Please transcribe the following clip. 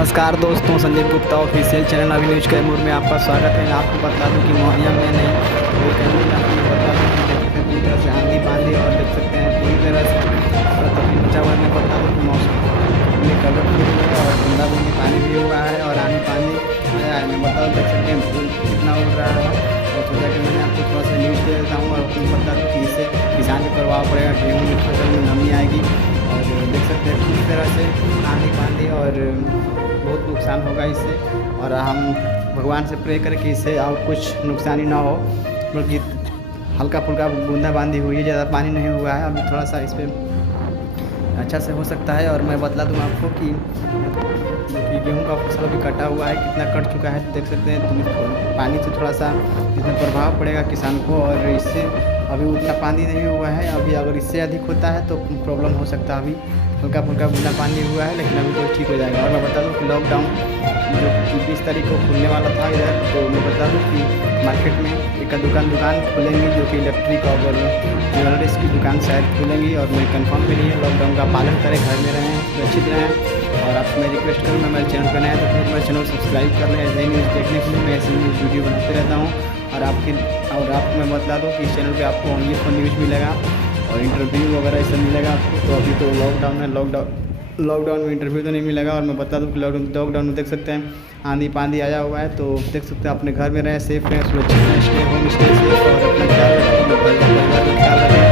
नमस्कार दोस्तों, Sandeep Gupta official channel अभी न्यूज कैमूर में आपका स्वागत है। आपको बता दूं कि मोहनिया में नहीं वो कैमूर में आपको बता दूं कि देख सकते हैं पूरी तरह से आंधी बांधी और देख सकते हैं पूरी तरह से और तभी बचा हुआ मैं बता दूं कि मौसम में कलरफुल है और बूंदा बूंदी पानी भी हुआ है और आंधी पानी आया है। मैं बता दूँ देख सकते हैं फूल कितना उड़ रहा है और सोचा कि मैंने आपको थोड़ा सा न्यूज़ दे देता हूँ और आपको बता दूँ कि इससे किसान पर प्रभाव पड़ेगा, गेहूँ की फसल में नमी आएगी और देख सकते हैं पूरी तरह से आंधी बांधी और बहुत नुकसान होगा इससे। और हम भगवान से प्रे करें कि इससे और कुछ नुकसानी ना हो, बल्कि हल्का फुल्का बूंदाबांदी हुई है, ज़्यादा पानी नहीं हुआ है। अभी थोड़ा सा इस पर अच्छा से हो सकता है। और मैं बतला दूँ आपको कि गेहूं का फसल अभी कटा हुआ है, कितना कट चुका है देख सकते हैं। तो पानी से थोड़ा सा जितना प्रभाव पड़ेगा किसान को, और इससे अभी उतना पानी नहीं हुआ है। अभी अगर इससे अधिक होता है तो प्रॉब्लम हो सकता है। अभी हल्का फुल्का बूंदा पानी हुआ है, लेकिन अभी तो ठीक हो जाएगा। और मैं बता दूं कि लॉकडाउन जो 20 तारीख को खुलने वाला था इधर, तो मैं बता दूं कि मार्केट में एक दुकान खुलेंगी जो कि इलेक्ट्रिक और ज्वेलरीज की दुकान शायद खुलेंगी। और मैं कंफर्म भी नहीं है। लॉकडाउन का पालन करें, घर में रहें, सुरक्षित रहें। और आपसे मैं रिक्वेस्ट करूँगा, मेरे चैनल पर नया तो फिर मेरे चैनल सब्सक्राइब कर लें। ऐसे ही न्यूज़ देखने के लिए मैं ऐसी न्यूज़ वीडियो बनाते रहता हूँ। और आपको मैं बता दूँ कि इस चैनल पे आपको ओनली फॉर न्यूज़ मिलेगा और इंटरव्यू वगैरह ये सब मिलेगा आपको। तो अभी तो लॉकडाउन है, लॉकडाउन में इंटरव्यू तो नहीं मिलेगा। और मैं बता दूँ कि लॉकडाउन में देख सकते हैं आंधी पानी आया हुआ है, तो देख सकते हैं अपने घर में रहें, सेफ रहें, सुरक्षित रहें, स्टे होम स्टे सेफ और अपना ख्याल रखें, परिवार का ख्याल रखें।